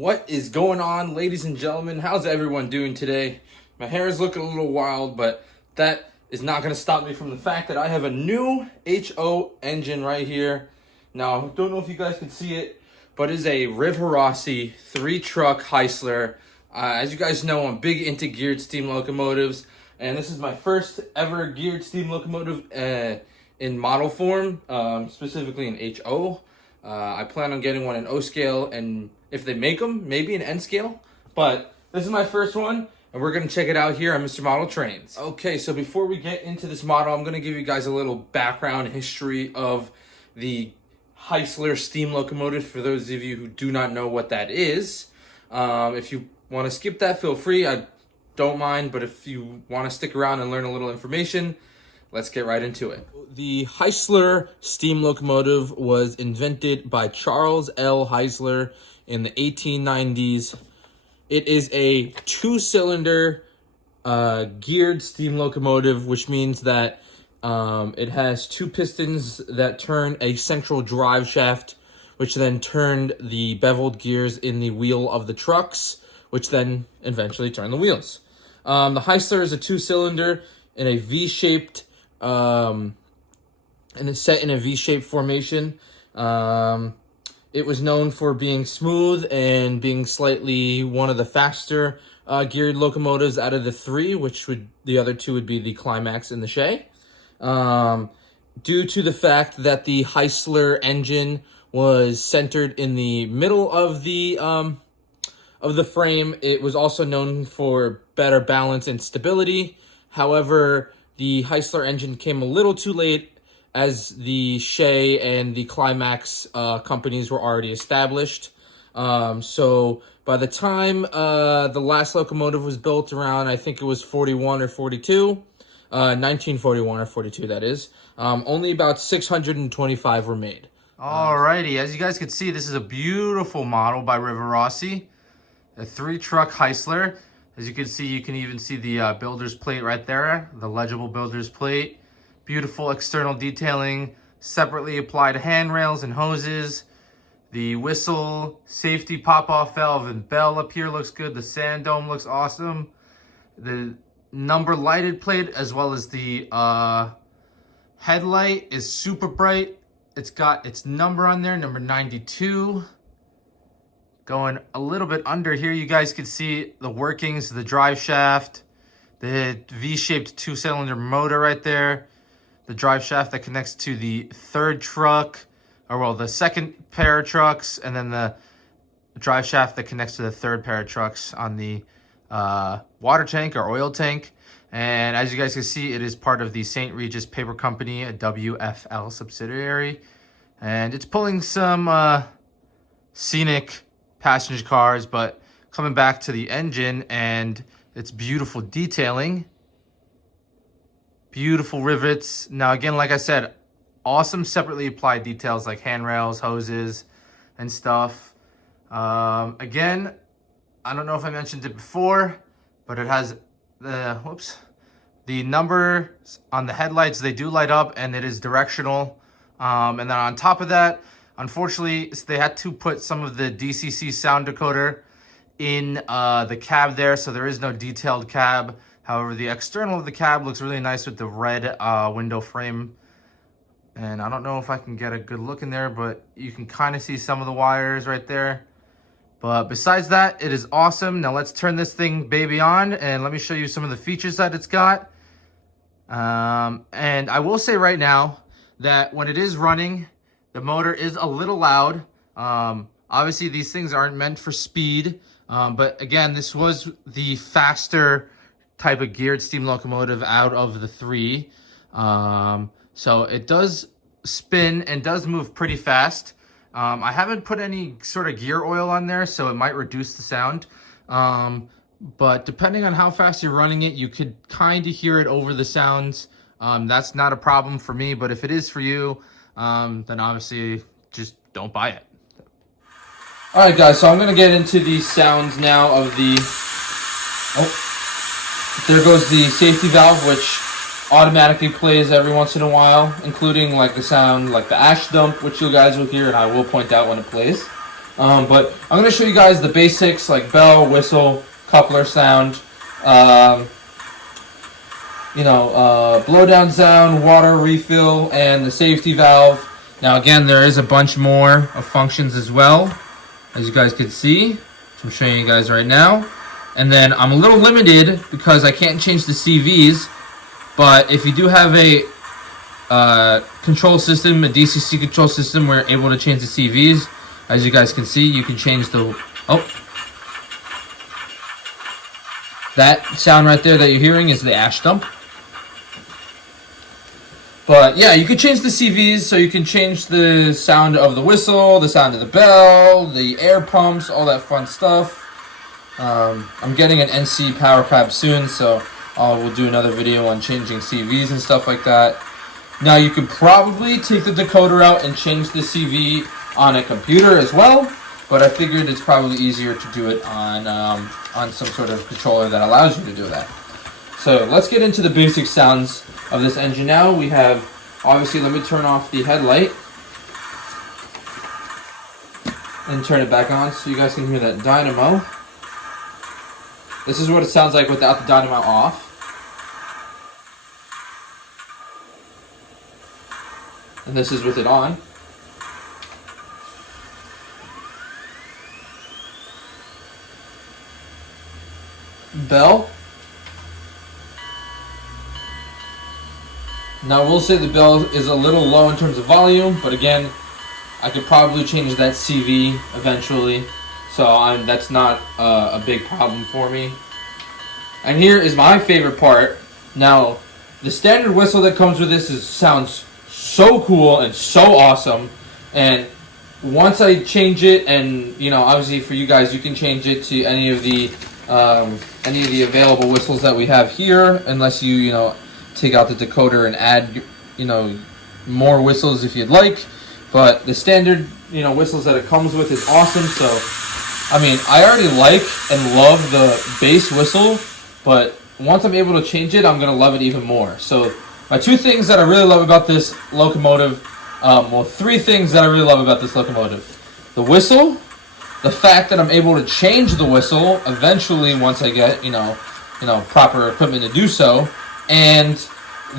What is going on, ladies and gentlemen? How's everyone doing today? My hair is looking a little wild, but that is not going to stop me from the fact that I have a new HO engine right here. Now, don't know if you guys can see it, but it's a Rivarossi 3-truck Heisler. As you guys know, I'm big into geared steam locomotives, and this is my first ever geared steam locomotive in model form, specifically in HO. I plan on getting one in O scale, and if they make them, maybe an N scale. But this is my first one, and we're going to check it out here on Mr. Model Trains. Okay, so before we get into this model, I'm going to give you guys a little background history of the Heisler steam locomotive for those of you who do not know what that is. If you want to skip that, feel free. I don't mind, but if you want to stick around and learn a little information, let's get right into it. The Heisler steam locomotive was invented by Charles L. Heisler in the 1890s. It is a 2-cylinder geared steam locomotive, which means that it has 2 pistons that turn a central drive shaft, which then turned the beveled gears in the wheel of the trucks, which then eventually turn the wheels. The Heisler is a 2-cylinder in a V-shaped and it's set in a V-shaped formation. It was known for being smooth and being slightly one of the faster geared locomotives out of the 3, the other 2 would be the Climax and the Shay. Due to the fact that the Heisler engine was centered in the middle of the frame, it was also known for better balance and stability. However, the Heisler engine came a little too late, as the Shay and the Climax companies were already established. So by the time the last locomotive was built around, I think it was 41 or 42, 1941 or 42 that is, only about 625 were made. Alrighty, as you guys can see, this is a beautiful model by Rivarossi, a 3-truck Heisler. As you can see, you can even see the builder's plate right there, the legible builder's plate. Beautiful external detailing, separately applied handrails and hoses. The whistle, safety pop-off valve and bell up here looks good. The sand dome looks awesome. The number lighted plate as well as the headlight is super bright. It's got its number on there, number 92. Going a little bit under here, you guys can see the workings of the drive shaft, the V-shaped 2-cylinder motor right there, the drive shaft that connects to the 3rd truck, the 2nd pair of trucks, and then the drive shaft that connects to the 3rd pair of trucks on the water tank or oil tank. And as you guys can see, it is part of the St. Regis Paper Company, a WFL subsidiary. And it's pulling some scenic passenger cars, but coming back to the engine and its beautiful detailing, beautiful rivets. Now again, like I said, awesome separately applied details like handrails, hoses, and stuff. Again, I don't know if I mentioned it before, but it has the numbers on the headlights. They do light up, and it is directional. And then on top of that, unfortunately, they had to put some of the DCC sound decoder in the cab there, so there is no detailed cab. However, the external of the cab looks really nice with the red window frame. And I don't know if I can get a good look in there, but you can kind of see some of the wires right there. But besides that, it is awesome. Now let's turn this thing baby on, and let me show you some of the features that it's got. And I will say right now that when it is running, the motor is a little loud. Obviously, these things aren't meant for speed. But again, this was the faster type of geared steam locomotive out of the 3. So it does spin and does move pretty fast. I haven't put any sort of gear oil on there, so it might reduce the sound. But depending on how fast you're running it, you could kind of hear it over the sounds. That's not a problem for me, but if it is for you, then obviously just don't buy it. All right, guys, so I'm going to get into the sounds now of the... there goes the safety valve, which automatically plays every once in a while, including like the sound like the ash dump, which you guys will hear, and I will point out when it plays. But I'm going to show you guys the basics like bell, whistle, coupler sound, blow down sound, water refill, and the safety valve. Now again, there is a bunch more of functions as well, as you guys can see, which I'm showing you guys right now. And then I'm a little limited because I can't change the CVs, but if you do have a control system, a DCC control system, we're able to change the CVs. As you guys can see, you can change the... Oh. That sound right there that you're hearing is the ash dump. But yeah, you can change the CVs, so you can change the sound of the whistle, the sound of the bell, the air pumps, all that fun stuff. I'm getting an NC power pad soon, so we'll do another video on changing CVs and stuff like that. Now you could probably take the decoder out and change the CV on a computer as well, but I figured it's probably easier to do it on some sort of controller that allows you to do that. So let's get into the basic sounds of this engine now. We have, obviously, let me turn off the headlight and turn it back on so you guys can hear that dynamo. This is what it sounds like without the dynamo off. And this is with it on. Bell. Now I will say the bell is a little low in terms of volume, but again, I could probably change that CV eventually, so that's not a big problem for me. And here is my favorite part. Now, the standard whistle that comes with this sounds so cool and so awesome, and once I change it, and obviously for you guys, you can change it to any of the available whistles that we have here, unless you take out the decoder and add more whistles if you'd like. But the standard whistles that it comes with is awesome. So I mean, I already like and love the bass whistle, but once I'm able to change it, I'm gonna love it even more. So my two things that I really love about this locomotive, three things that I really love about this locomotive: the whistle, the fact that I'm able to change the whistle eventually once I get proper equipment to do so, and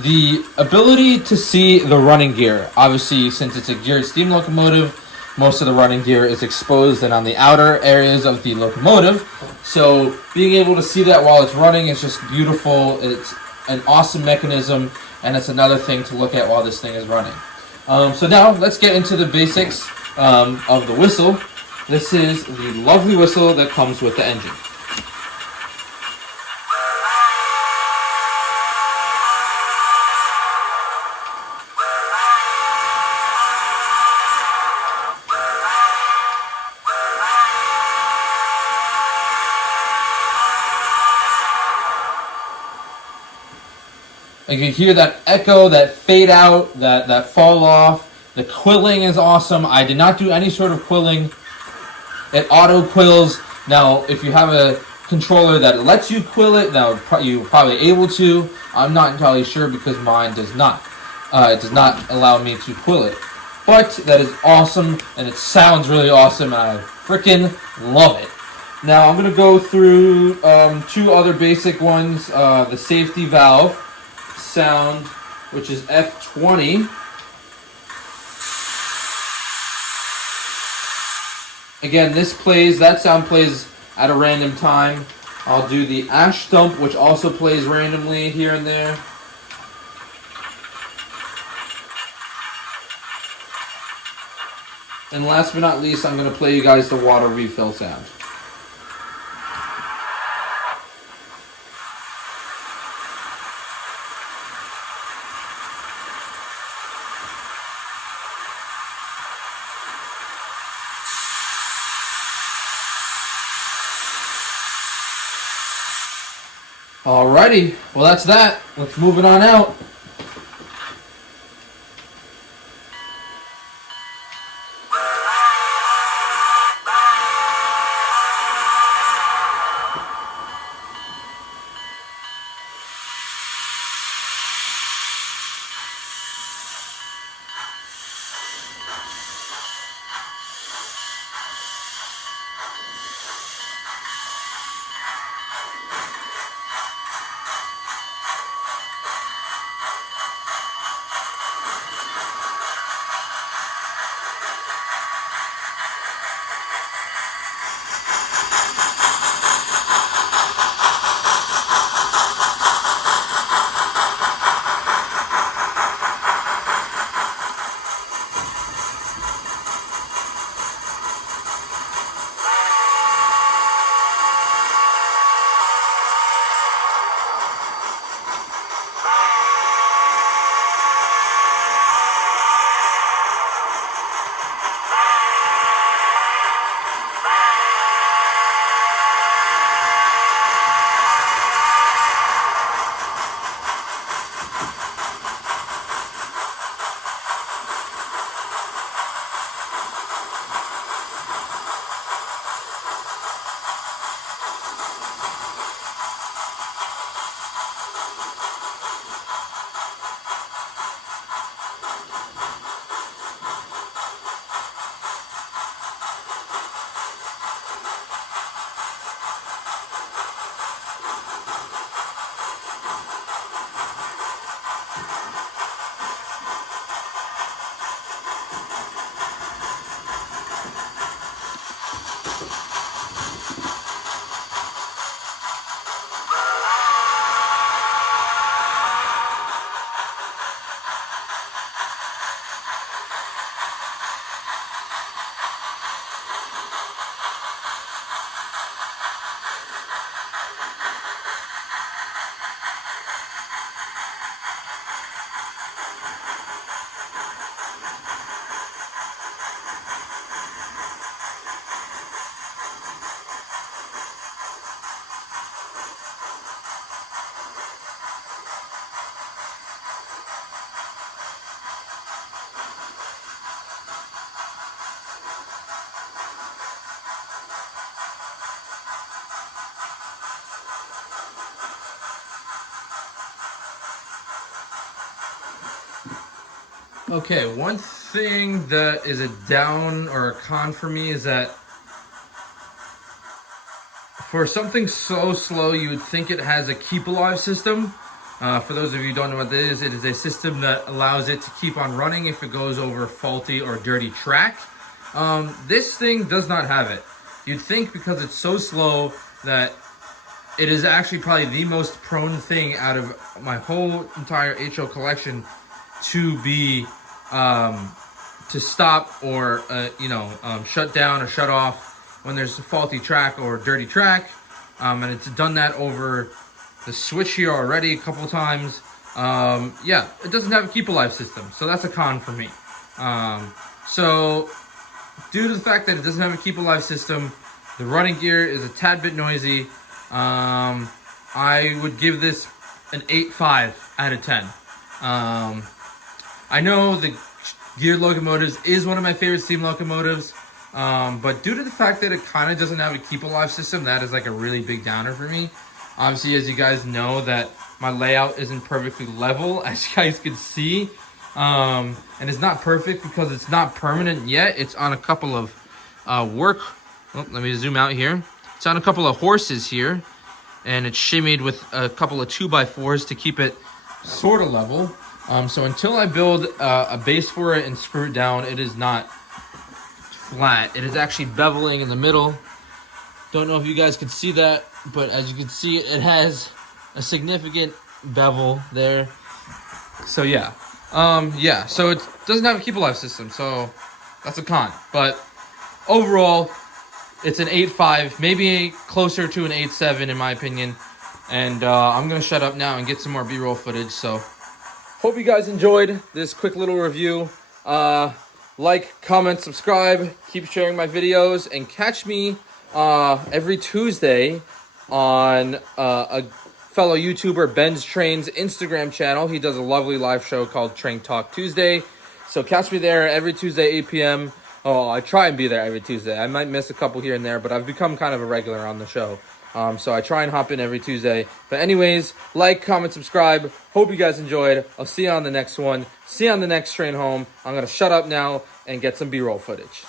the ability to see the running gear. Obviously, since it's a geared steam locomotive, most of the running gear is exposed and on the outer areas of the locomotive. So being able to see that while it's running is just beautiful. It's an awesome mechanism, and it's another thing to look at while this thing is running. So now let's get into the basics of the whistle. This is the lovely whistle that comes with the engine. You can hear that echo, that fade out, that fall off. The quilling is awesome. I did not do any sort of quilling. It auto quills. Now, if you have a controller that lets you quill it, now you're probably able to. I'm not entirely sure because mine does not. It does not allow me to quill it. But that is awesome, and it sounds really awesome, and I freaking love it. Now, I'm going to go through two other basic ones. The safety valve sound, which is F20. Again, that sound plays at a random time. I'll do the ash dump, which also plays randomly here and there. And last but not least, I'm going to play you guys the water refill sound. Alrighty, well that's that. Let's move it on out. Okay, one thing that is a down or a con for me is that for something so slow, you would think it has a keep alive system. For those of you who don't know what that is, it is a system that allows it to keep on running if it goes over faulty or dirty track. This thing does not have it. You'd think because it's so slow that it is actually probably the most prone thing out of my whole entire HO collection to be to stop or shut down or shut off when there's a faulty track or dirty track, and it's done that over the switch here already a couple times. Yeah, it doesn't have a keep alive system, so that's a con for me. So due to the fact that it doesn't have a keep alive system, the running gear is a tad bit noisy. I would give this an 8.5 out of 10. I know the geared locomotives is one of my favorite steam locomotives, but due to the fact that it kind of doesn't have a keep alive system, that is like a really big downer for me. Obviously, as you guys know, that my layout isn't perfectly level, as you guys can see, and it's not perfect because it's not permanent yet. It's on a couple of let me zoom out here. It's on a couple of horses here, and it's shimmied with a couple of 2x4s to keep it sort of level. So until I build a base for it and screw it down, it is not flat. It is actually beveling in the middle. Don't know if you guys can see that, but as you can see, it has a significant bevel there. So yeah, so it doesn't have a keep alive system, so that's a con. But overall, it's an 8.5, maybe closer to an 8.7 in my opinion. And I'm gonna shut up now and get some more B-roll footage. So hope you guys enjoyed this quick little review. Like, comment, subscribe, keep sharing my videos, and catch me every Tuesday on a fellow YouTuber Ben's Train's Instagram channel. He does a lovely live show called Train Talk Tuesday. So catch me there every Tuesday, 8 p.m. Oh, I try and be there every Tuesday. I might miss a couple here and there, but I've become kind of a regular on the show. So I try and hop in every Tuesday. But anyways, like, comment, subscribe. Hope you guys enjoyed. I'll see you on the next one. See you on the next train home. I'm going to shut up now and get some B-roll footage.